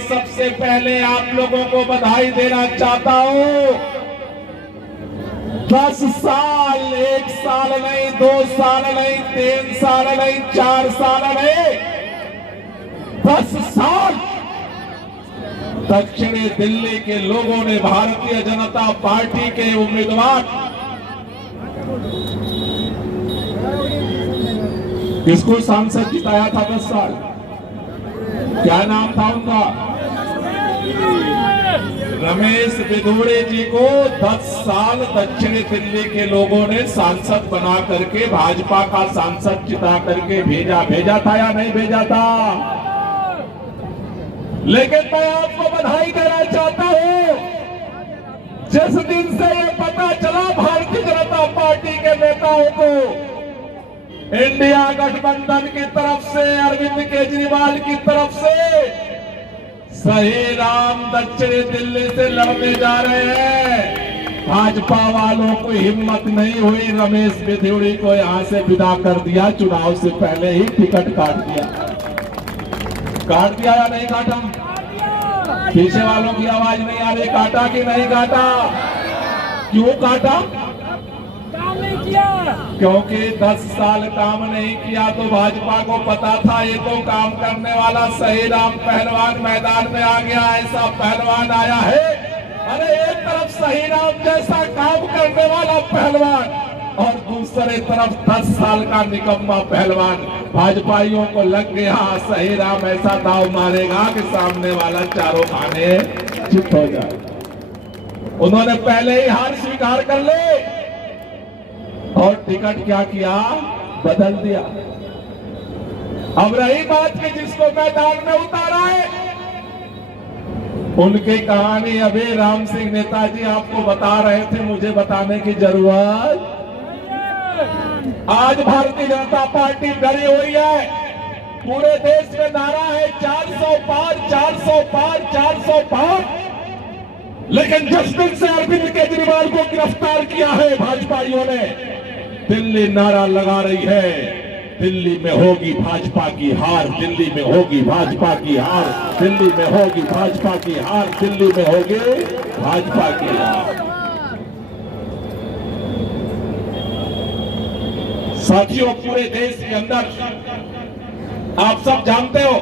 सबसे पहले आप लोगों को बधाई देना चाहता हूं। 10 साल, 1 साल नहीं, 2 साल नहीं, 3 साल नहीं, 4 साल नहीं, 10 साल दक्षिणी दिल्ली के लोगों ने भारतीय जनता पार्टी के उम्मीदवार किसको सांसद जिताया था 10 साल? क्या नाम था उनका? रमेश बिधूड़े जी को 10 साल दक्षिणी दिल्ली के लोगों ने सांसद बना करके, भाजपा का सांसद जिता करके भेजा था या नहीं भेजा था? लेकिन मैं आपको बधाई देना चाहता हूं, जिस दिन से ये पता चला भारतीय जनता पार्टी के नेताओं को, इंडिया गठबंधन की तरफ से, अरविंद केजरीवाल की तरफ से सही राम दक्षिणी दिल्ली से लड़ने जा रहे हैं, भाजपा वालों को हिम्मत नहीं हुई, रमेश बिधूड़ी को यहां से विदा कर दिया, चुनाव से पहले ही टिकट काट दिया या नहीं काटा? पीछे वालों की आवाज नहीं आ रही, काटा कि नहीं काटा? क्यों काटा? क्योंकि 10 साल काम नहीं किया तो भाजपा को पता था ये तो काम करने वाला सही राम पहलवान मैदान में आ गया, ऐसा पहलवान आया है। अरे एक तरफ सही राम जैसा काम करने वाला पहलवान और दूसरे तरफ 10 साल का निकम्मा पहलवान। भाजपाइयों को लग गया सही राम ऐसा दाव मारेगा कि सामने वाला चारों खाने चुप हो जाए। उन्होंने पहले ही हार स्वीकार कर ले और टिकट क्या किया? बदल दिया। अब रही बात कि जिसको मैदान में उतारा है, उनकी कहानी अभी राम सिंह नेताजी आपको बता रहे थे, मुझे बताने की जरूरत। आज भारतीय जनता पार्टी डरी हुई है, पूरे देश में नारा है 400 पार, 400 पार, 400 पार। लेकिन जिस दिन से अरविंद केजरीवाल को गिरफ्तार किया है भाजपाइयों ने, दिल्ली नारा लगा रही है, दिल्ली में होगी भाजपा की हार, दिल्ली में होगी भाजपा की हार, दिल्ली में होगी भाजपा की हार, दिल्ली में होगी भाजपा की हार। साथियों, पूरे देश के अंदर आप सब जानते हो,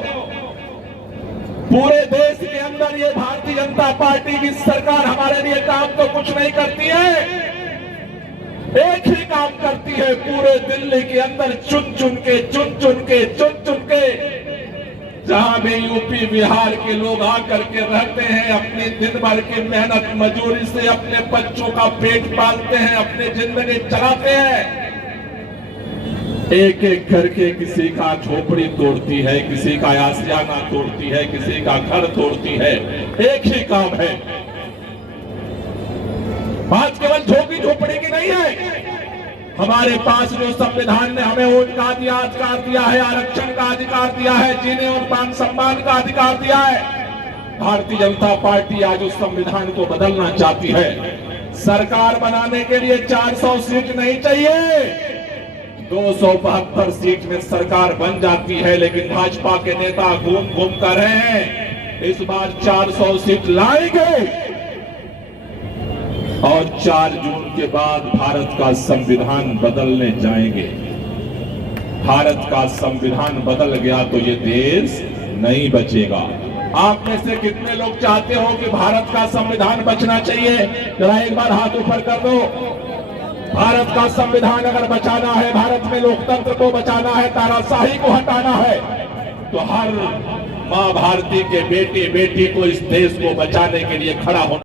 पूरे देश के अंदर ये भारतीय जनता पार्टी की सरकार हमारे लिए काम तो कुछ नहीं करती है, एक ही काम करती है, पूरे दिल्ली के अंदर चुन चुन के जहां भी यूपी बिहार के लोग आकर के रहते हैं, अपनी दिन भर की मेहनत मजदूरी से अपने बच्चों का पेट पालते हैं, अपनी जिंदगी चलाते हैं, एक एक करके किसी का झोपड़ी तोड़ती है, किसी का आशियाना तोड़ती है, किसी का घर तोड़ती है, एक ही काम है। बात केवल झोपड़ी झोपड़ी की नहीं है, हमारे पास जो संविधान ने हमें वोट का अधिकार दिया है, आरक्षण का अधिकार दिया है, जीने और मान सम्मान का अधिकार दिया है, भारतीय जनता पार्टी आज उस संविधान को बदलना चाहती है। सरकार बनाने के लिए 400 सीट नहीं चाहिए, 272 सीट में सरकार बन जाती है। लेकिन भाजपा के नेता घूम घूम कर रहे हैं, इस बार 400 सीट लाएंगे और 4 जून के बाद भारत का संविधान बदलने जाएंगे। भारत का संविधान बदल गया तो ये देश नहीं बचेगा। आप में से कितने लोग चाहते हो कि भारत का संविधान बचना चाहिए? जरा एक बार हाथ ऊपर कर दो। भारत का संविधान अगर बचाना है, भारत में लोकतंत्र को बचाना है, तानाशाही को हटाना है, तो हर मां भारती के बेटे बेटी को इस देश को बचाने के लिए खड़ा होना